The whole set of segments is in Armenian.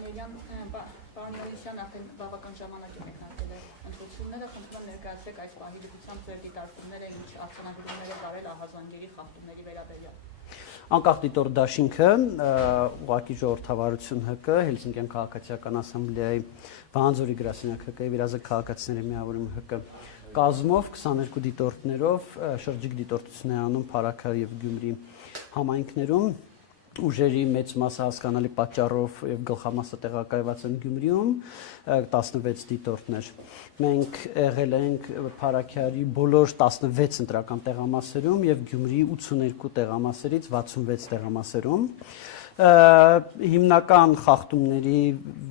Դանիելյան, պարոն Յովհաննիսյան, արդեն բավական ժամանակ եք մեկնարկել ընտրությունները, խնդրում ներկայացրեք այս պահի դրությամբ ձեր դիտարկումները, ինչ արձանագրումներ եք արել ահազանգերի խախտումների վերաբերյալ։ Անկախ դիտորդ դաշինքը, ուղղակի ժողովրդավարություն ՀԿ, Հելսինկյան քաղաքացիական ասամբլեայի Վանձորի գրասենյակ ՀԿ եւ իրազեկ քաղաքացիների միավորում ՀԿ կազմով 22 դիտորդներով շրջիկ դիտորդություն է անում Փարաքար եւ Գյումրի համայնքներում ուժերի մեծ մասը հասկանալի պատճառով եւ գլխամասը տեղակայված են Գյումրիում 16 դիտորդներ։ Մենք եղել ենք Փարաքարի բոլոր 16 ընտրական տեղամասերում եւ Գյումրիի 82 տեղամասերից 66 տեղամասերում։ Հիմնական խախտումների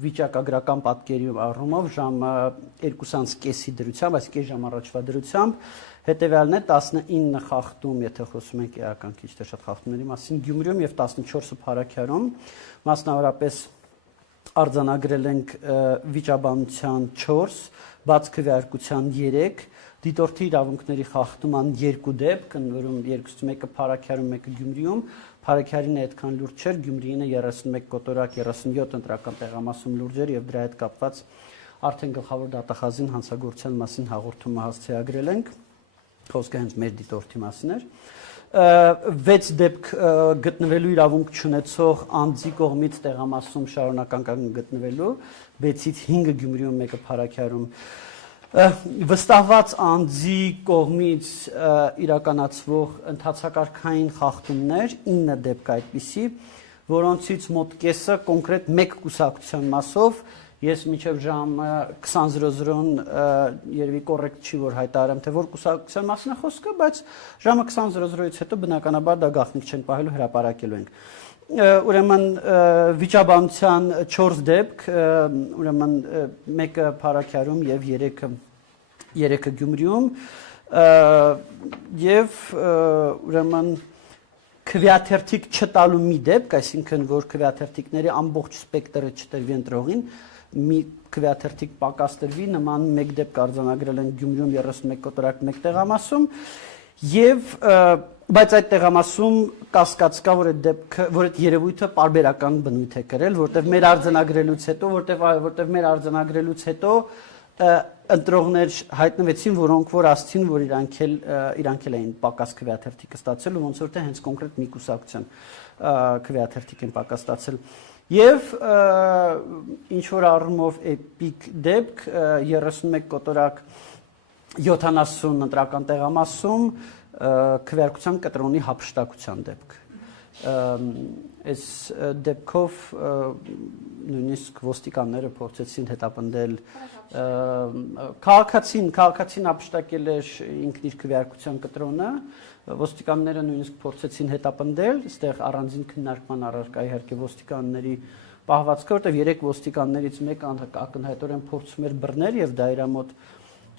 վիճակագրական պատկերի առումով ժամը 2:30-ի դրությամբ, այսինքն ժամ առաջվա դրությամբ հետևյալն է 19 խախտում, եթե խոսում ենք էական քիչ թե շատ խախտումների մասին Գյումրիում եւ 14-ը Փարաքարում, մասնավորապես արձանագրել ենք վիճաբանության 4, բաց քվեարկության 3, դիտորդի իրավունքների խախտման 2 դեպք, որում երկուսից մեկը Փարաքարում, մեկը Գյումրիում, Փարաքարինը այդքան լուրջ չէր, Գյումրիինը 31 կոտորակ 37 ընտրական տեղամասում լուրջ էր եւ դրա հետ կապված արդեն գլխավոր դատախազին հանցագործության մասին հաղորդումը հասցեագրել ենք, խոսքը հենց մեր դիտորդի մասին էր։ 6 դեպք գտնվելու իրավունք չունեցող անձի կողմից տեղամասում շարունակական գտնվելու, 6-ից 5-ը Գյումրիում, 1-ը Փարաքարում վստահված անձի կողմից իրականացվող ընթացակարգային խախտումներ 9 դեպք այդպիսի, որոնցից մոտ կեսը կոնկրետ մեկ կուսակցության մասով, ես մինչև ժամը 20:00-ն երևի կոռեկտ չի որ հայտարարեմ, թե որ կուսակցության մասին է խոսքը, բայց ժամը 20:00-ից հետո բնականաբար դա գաղտնիք չենք պահելու, հրապարակելու ենք։ Ուրեմն վիճաբանության 4 դեպք, ուրեմն մեկը Փարաքարում եւ 3-ը Գյումրիում եւ ուրեմն քվեաթերթիկ չտալու մի դեպք, այսինքն որ քվեաթերթիկների ամբողջ սպեկտրը չտրվի ընտրողին, մի քվեաթերթիկ պակաս տրվի, նման մեկ դեպք արձանագրել են Գյումրիում 31 կոտորակ 1 տեղամասում եւ բայց այդ տեղամասում կասկած կա, որ այդ դեպքը, որ այդ երևույթը պարբերական բնույթ է կրել, որտեղ մեր արձանագրելուց հետո ընտրողներ հայտնվեցին, որոնք որ ասցին, որ իրանք էին պակաս քվեաթերթիկ ստացել ու ոնց որ թե հենց կոնկրետ մի կուսակցության քվեաթերթիկ են պակաս ստացել։ Եվ ինչ որ առումով էպիկ դեպք 31 կոտորակ 70 ընտրական տեղամասում քվեարկության կտրոնի հափշտակության դեպք։ Այս դեպքով նույնիսկ ոստիկանները փորձեցին հետապնդել քաղաքացին հափշտակել էր ինքն իր քվեարկության կտրոնը, ոստիկանները նույնիսկ փորձեցին հետապնդել, այստեղ առանձին քննարկման առարկա իհարկե ոստիկանների պահվածքը, որտեղ 3 ոստիկաններից մեկը ակնհայտորեն փորձում էր բռնել եւ դա իր մոտ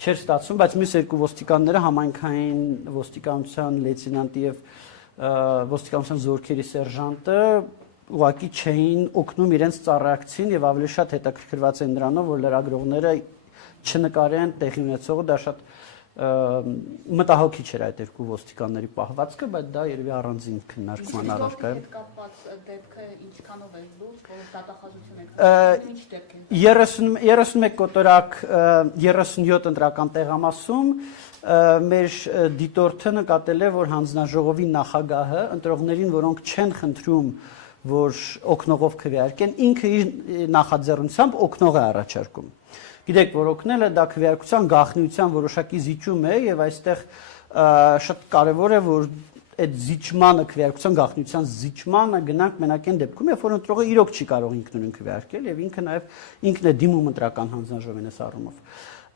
չէր ստացվում, բայց մյուս 2 ոստիկանները համայնքային ոստիկանության լեյտենանտի եւ ոստիկանության զորքերի սերժանտը ուղղակի չէին օգնում իրենց ծառայակցին եւ ավելի շատ հետաքրքրված են նրանով, որ լրագրողները չնկարեն տեղի ունեցողը, դա շատ մտահոգիչ էր այդ 2 ոստիկանների պահվածքը, բայց դա երևի առանձին քննարկման առարկա է։ Այդ կապված դեպքը ինչքանով է լուրջ, որ դատախազություն եք ինչ դեպք են։ 31 կոտորակ 37 ընտրական տեղամասում մեր դիտորդը նկատել է, որ հանձնաժողովի նախագահը ընտրողներին, որոնք չեն խնդրում, որ օգնողով քվեարկեն, ինքը իր նախաձեռնությամբ օգնող է առաջարկում։ Գիտեք, որ օգնելը դա քվեարկության գաղտնիության որոշակի զիջում է եւ այստեղ շատ կարեւոր է, որ այդ զիջմանը, քվեարկության գաղտնիության զիջմանը գնանք մենակ այն դեպքում, երբ որ ընտրողը իրոք չի կարող ինքնուրույն քվեարկել եւ ինքը նաեւ ինքն է դիմում ընտրական հանձնաժողովին այս առումով։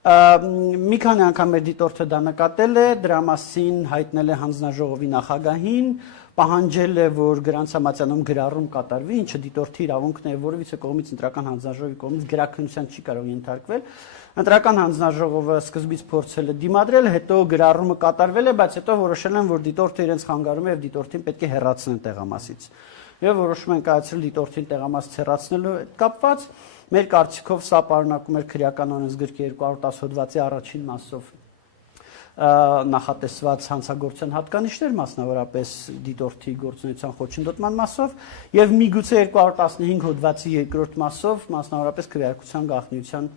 Մի քանի անգամ մեր դիտորդը դա նկատել է, դրա մասին հայտնել է հանձնաժողովի նախագահին, պահանջել է, որ գրանցամատյանում գրառում կատարվի, ինչը դիտորդի իրավունքն է, որևիցե կողմից ընտրական հանձնաժողովի կողմից գրաքննության չի կարող ենթարկվել։ Ընտրական հանձնաժողովը սկզբից փորձել է դիմադրել, հետո գրառումը կատարվել է, բայց հետո որոշել են, որ դիտորդը իրենց խանգարում է եւ դիտորդին պետք է հեռացնեն տեղամասից։ Եվ որոշում են կայացրել դիտորդին տեղամասից հեռացնելու հետ կապված, մեր կարծիքով սա պարունակում էր քրեական օրենսգրքի 210 հոդվածի առաջին մասով նախատեսված հանցագործության հատկանիշներ, մասնավորապես դիտորդի գործունեության խոչընդոտման մասով, եւ միգուցե 215 հոդվածի երկրորդ մասով, մասնավորապես քվեարկության գաղտնիության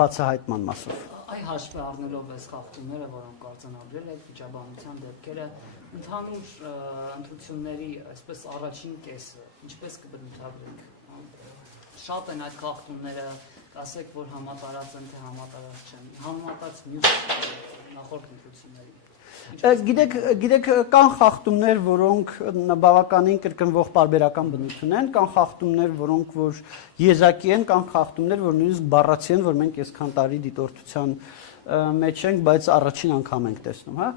բացահայտման մասով։ Այ հաշվի առնելով այս խախտումները, որոնք արձանագրել եք, վիճաբանության դեպքերը, ընդհանուր ընտրությունների այսպես առաջին կեսը, ինչպես կբնութագրենք, շատ են այդ խախտումները, ասեք, որ համատարած են, թե համատարած չեն, համատարած մյուս նախորդ ընտրությունների։ Գիտեք, կան խախտումներ, որոնք բավականին կրկնվող պարբերական բնություն են, կան խախտումներ, որոնք որ եզակի են, կան խախտումներ, որ նույնիսկ բառացի են, որ մենք այսքան տարի դիտորդության մեջ ենք, բայց առաջին անգամ ենք տեսնում, հա։